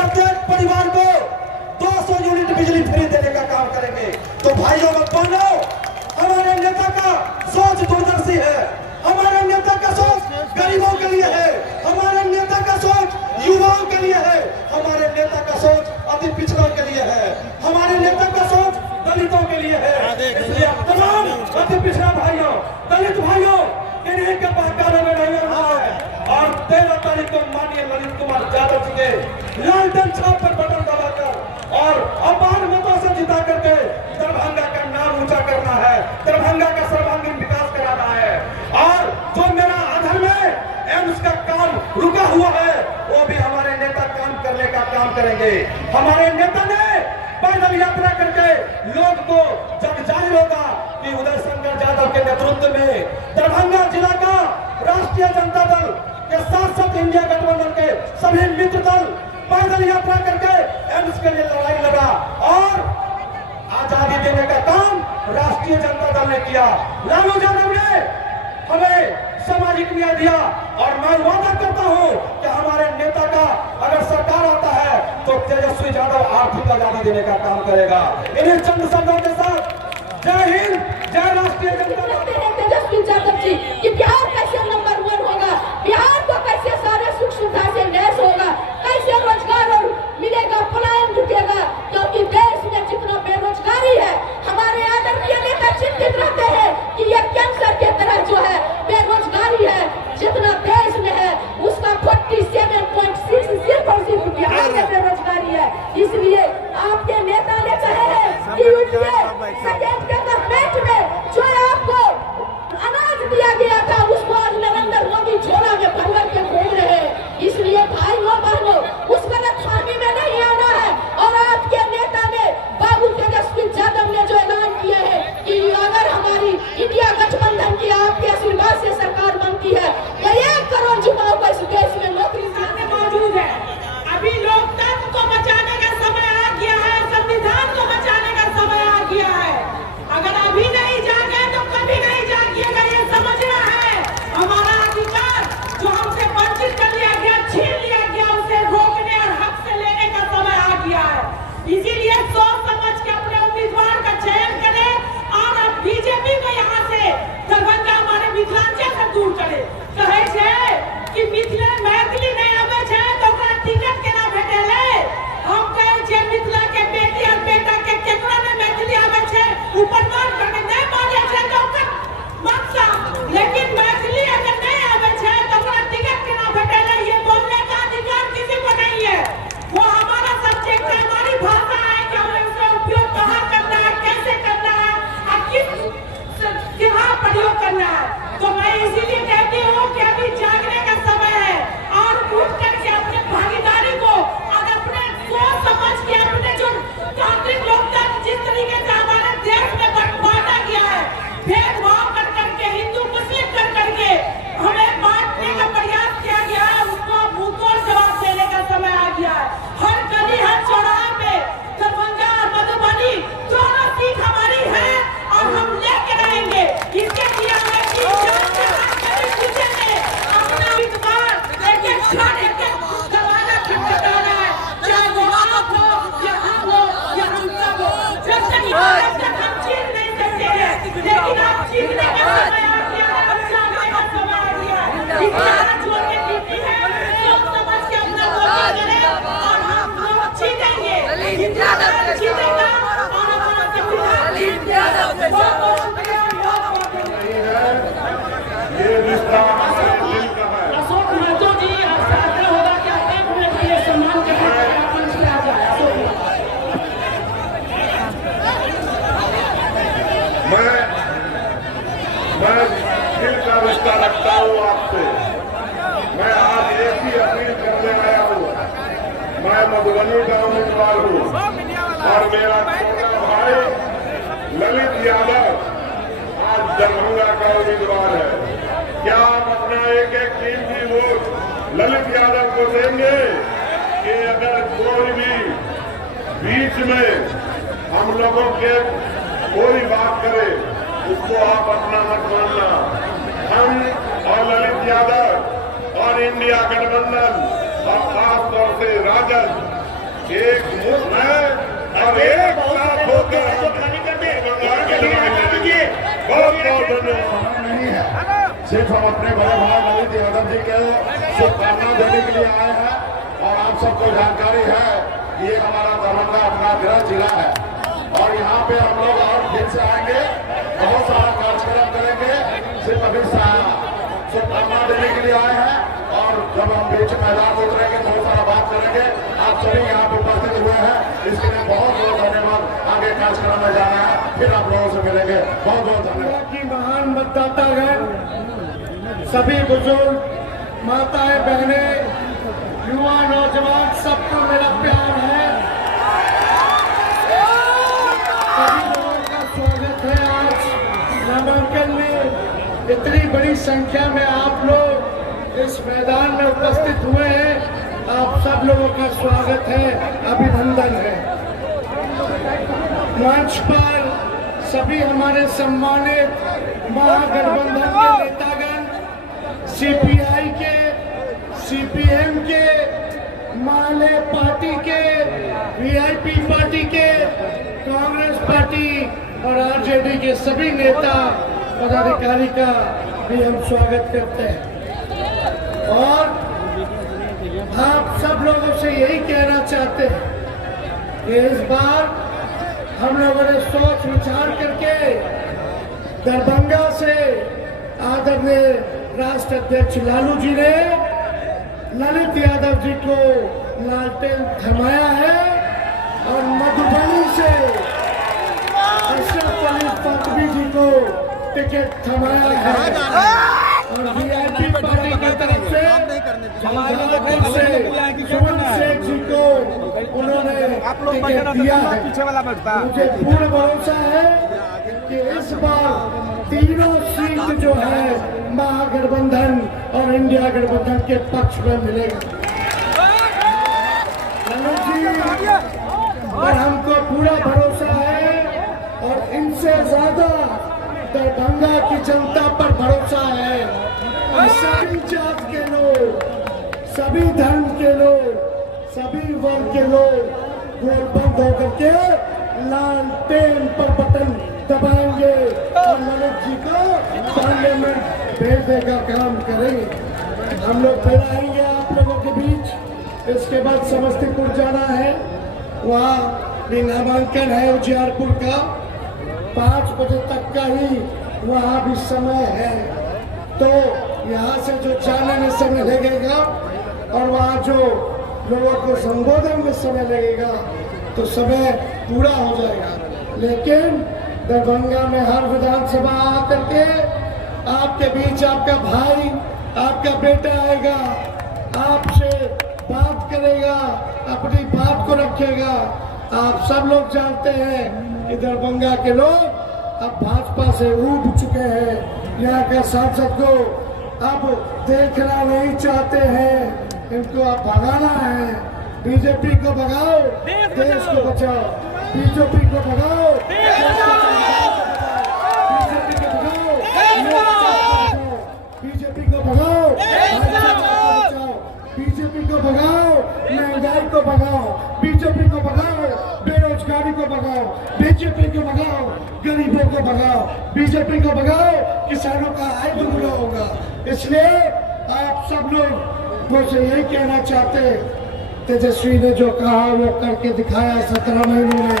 प्रत्येक परिवार को 200 यूनिट बिजली फ्री देने का काम करेंगे। तो भाइयों मत बोलो, हमारे नेता का सोच दूरदर्शी है, हमारे नेता का सोच गरीबों के लिए है, हमारे नेता का सोच युवाओं के लिए है, हमारे नेता का सोच अति पिछड़ों के लिए है, हमारे नेता का सोच दलितों के लिए है। इसलिए तमाम अति पिछड़ा भाइयों, दलित भाइयों, इन्हीं के पहचाने में नहीं रहा है। और 13 तारीख को माननीय ललित कुमार यादव जी के लालटेन छाप पर बटन दबाकर और अपार मतों से जिता करके दरभंगा का नाम ऊंचा करना है, दरभंगा का सर्वांगीण विकास कराना है। और जो मेरा अधर में एम्स का काम रुका हुआ है, वो भी हमारे नेता काम करने का काम करेंगे। हमारे नेता ने पैदल यात्रा करके लोग को जब जाहिर होगा कि उदय शंकर यादव के नेतृत्व में दरभंगा जिला का राष्ट्रीय जनता दल के साथ साथ इंडिया गठबंधन के सभी मित्र दल पैदल यात्रा करके एम्स के लिए लड़ाई लड़ा और आजादी देने का काम राष्ट्रीय जनता दल ने किया। लालू यादव ने हमें सामाजिक न्याय दिया और मैं वादा करता हूं कि हमारे नेता का अगर सरकार आता है तो तेजस्वी यादव आर्थिक आजादी देने का काम करेगा। इन्हीं चंद शब्दों के साथ जय हिंद, जय राष्ट्रीय जनता दल। तेजस्वी यादव जी कि बिहार कैसे नंबर 1 होगा, बिहार को कैसे सारे सुख सुविधा से लैस होगा, कैसे रोजगार और मिलेगा, पलायन रुकेगा। क्योंकि देश में जितना बेरोजगारी है, हमारे आदरणीय नेता चिंतित रहते हैं कि यह कैंसर के तरह जो है बेरोजगारी है, जितना देश में है उसका 47.6 सिर्फ बिहार में बेरोजगारी है। इसलिए आपके नेता ने कहे हैं कि सेकेंड के गवर्नमेंट में जो आपको अनाज दिया गया था उसको आज नरेंद्र मोदी झोला में भर के घूम रहे हैं। इसलिए भाइयों बहनों, उस गलतफहमी में नहीं आना है। और आपके नेता ने बाबू तेजस्वी यादव ने जो ऐलान किए हैं कि अगर हमारी इंडिया गठबंधन की आपके आशीर्वाद से सरकार बनती है तो 1 करोड़ युवाओं को इस देश में नौकरी मौजूद है। अभी लोकतंत्र को बचाने का समय आ गया है, संविधान को बचाने का समय आ गया है। अगर अभी नहीं जागे तो कभी नहीं जागिएगा, ये समझना है। हमारा अधिकार जो हमसे वंचित कर लिया गया, छीन लिया गया, उसे रोकने और हक से लेने का समय आ गया है। इसीलिए सोच समझ के अपने उम्मीदवार का चयन करें और अब बीजेपी को यहाँ से दरभंगा हमारे मिथिलांचल से दूर करे। कहे छे कि मिथिला मैथिली नहीं आवे छे तो ओकरा टिकट केना भेटेले। हम कहे छे मिथिला के बेटी और बेटा के केकरा ने मैथिली आवे छे, ऊपर मान करके नहीं माने छे तो ओकर बक्सा। लेकिन मैथिली अगर नहीं आवे छे तो ओकरा टिकट केना भेटेले, ये बोलने का अधिकार किसी को नहीं है। वो हमारा सब्जेक्ट है, हमारी भाषा है कि हमें उसका उपयोग कहाँ करना है, कैसे करना है और कहाँ प्रयोग करना है। तो मैं इसीलिए कहती हूँ कि अभी जागने का समय है और उठ करके अपने भागीदारी को और अपने सोच समझ के अपने जो तांत्रिक लोकतंत्र जिस तरीके से हमारे देश में बांटा गया है, भेदभाव कर करके, हिंदू मुस्लिम कर करके हमें बांटने का प्रयास किया गया है, उसको मुंहतोड़ जवाब देने का समय आ गया है। हर गली हर चौराहे पे दरभंगा और मधुबनी दोनों सीट हमारी है और हम लेके रहेंगे। इसके लिए हमें मैं दिल का रिश्ता रखता हूँ आपसे। मैं आज एक ही अपील करने आया हूँ। मैं मधुबनी का उम्मीदवार हूँ और मेरा छोटा भाई ललित यादव आज दरभंगा का उम्मीदवार है। क्या आप अपना एक एक कीमती वोट ललित यादव को देंगे कि अगर कोई भी बीच में हम लोगों के कोई बात करे उसको आप अपना मत मानना। हम और ललित यादव और इंडिया गठबंधन और खास तौर से राजद एक मुठ में और एक साथ होकर बहुत बहुत धन्यवाद। नहीं है, सिर्फ हम अपने बड़े भाई ललित यादव जी के शुभकामना देने के लिए आए हैं। और आप सबको जानकारी है ये हमारा दरभंगा अपना गृह जिला है और यहाँ पे हम लोग और फिर से आएंगे, बहुत सारा कार्यक्रम करेंगे। सिर्फ अभी शुभकामना देने के लिए आए हैं और जब हम बीच मैदान में उतरेंगे बहुत सारा बात करेंगे। आप सभी यहाँ पे उपस्थित हुए हैं, इसके लिए बहुत बहुत धन्यवाद। आगे कार्यक्रम में जाना है, फिर आप लोगों से मिलेंगे। बहुत बहुत धन्यवाद। की महान मतदातागण, सभी बुजुर्ग, माताएं, बहनें, युवा, नौजवान, सबको मेरा प्यार है। सभी लोगों का स्वागत है। आज नामांकन में इतनी बड़ी संख्या में आप लोग इस मैदान में उपस्थित हुए हैं, आप सब लोगों का स्वागत है, अभिनंदन है। मंच पर सभी हमारे सम्मानित महागठबंधन के नेतागण, सीपीआई के, सीपीएम के, माले पार्टी के, वीआईपी पार्टी के, कांग्रेस पार्टी और आरजेडी के सभी नेता पदाधिकारी का भी हम स्वागत करते हैं। और आप सब लोगों से यही कहना चाहते हैं कि इस बार हम लोगों ने सोच विचार करके दरभंगा से आदरणीय राष्ट्र अध्यक्ष लालू जी ने ललित यादव जी को लालटेन थमाया है और मधुबनी से अशरफ अली पटवी जी को टिकट थमाया है और वीआईपी पार्टी की तरफ से सुमन शेख जी को उन्होंने टिकट दिया है। मुझे पूर्ण भरोसा है कि इस बार तीनों सीट जो है महागठबंधन और इंडिया गठबंधन के पक्ष में मिलेगा। और हमको पूरा भरोसा है और इनसे ज्यादा दरभंगा की जनता पर भरोसा है। सभी जात के लोग, सभी धर्म के लोग, सभी वर्ग के लोग वोट बंद होकर के लालटेन पर बटन दबाएंगे और ललित जी को पार्लियामेंट भेजने का काम करेंगे। हम लोग फिर आएंगे आप लोगों के बीच। इसके बाद समस्तीपुर जाना है, वहाँ भी नामांकन है उजियारपुर का। 5 बजे तक का ही वहाँ भी समय है, तो यहाँ से जो जाने में समय लगेगा और वहाँ जो लोगों को संबोधन में समय लगेगा तो समय पूरा हो जाएगा। लेकिन दरभंगा में हर विधानसभा आकर के आपके बीच आपका भाई, आपका बेटा आएगा, आपसे बात करेगा, अपनी बात को रखेगा। आप सब लोग जानते हैं कि दरभंगा के लोग अब भाजपा से ऊब चुके हैं। यहाँ का सांसद को अब देखना नहीं चाहते हैं, इनको अब भगाना है। बीजेपी को भगाओ, देश को बचाओ। बीजेपी को भगाओ, बीजेपी को भगाओ, बीजेपी को भगाओ, बीजेपी को भगाओ, महंगाई को भगाओ, बीजेपी को भगाओ, बेरोजगारी को भगाओ, बीजेपी को भगाओ, गरीबों को भगाओ, बीजेपी को भगाओ, किसानों का आय दुगना होगा। इसलिए आप सब लोग मुझसे यही कहना चाहते, तेजस्वी ने जो कहा वो करके दिखाया। 17 महीनों में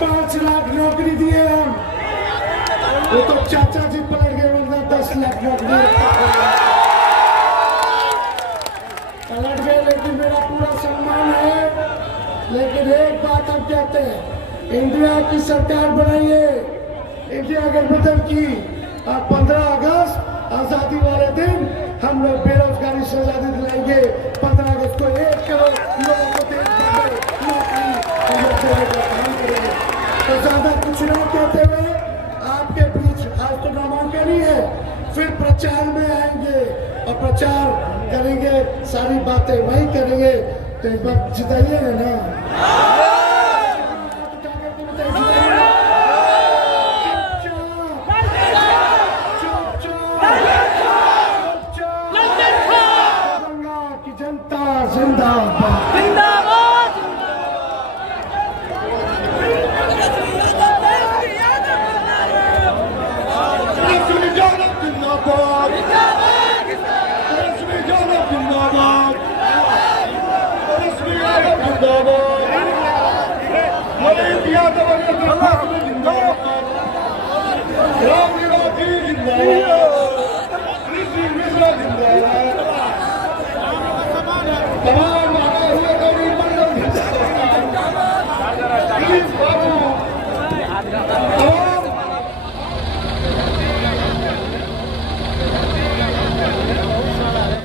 5 लाख नौकरी दिए हम। वो तो चाचा जी पलट गए, वरना 10 लाख नौकरी पलट गए। लेकिन मेरा पूरा सम्मान है। लेकिन एक बात हम कहते हैं, इंडिया की सरकार बनाइए, इंडिया गठबंधन की। और 15 अगस्त आजादी वाले दिन हम लोग बेरोजगारी से आजादी दिलाएंगे। 15 अगस्त को 1 करोड़ लोगों को देश में नौकरी देने का काम करेंगे। तो ज्यादा कुछ नहीं कहते हुए आपके बीच आज तो नामांकन ही है, फिर प्रचार में आएंगे और प्रचार करेंगे, सारी बातें वही करेंगे। तो एक बार जिताइएगा ना? की जनता जिंदाबाद। जिंदाबाद।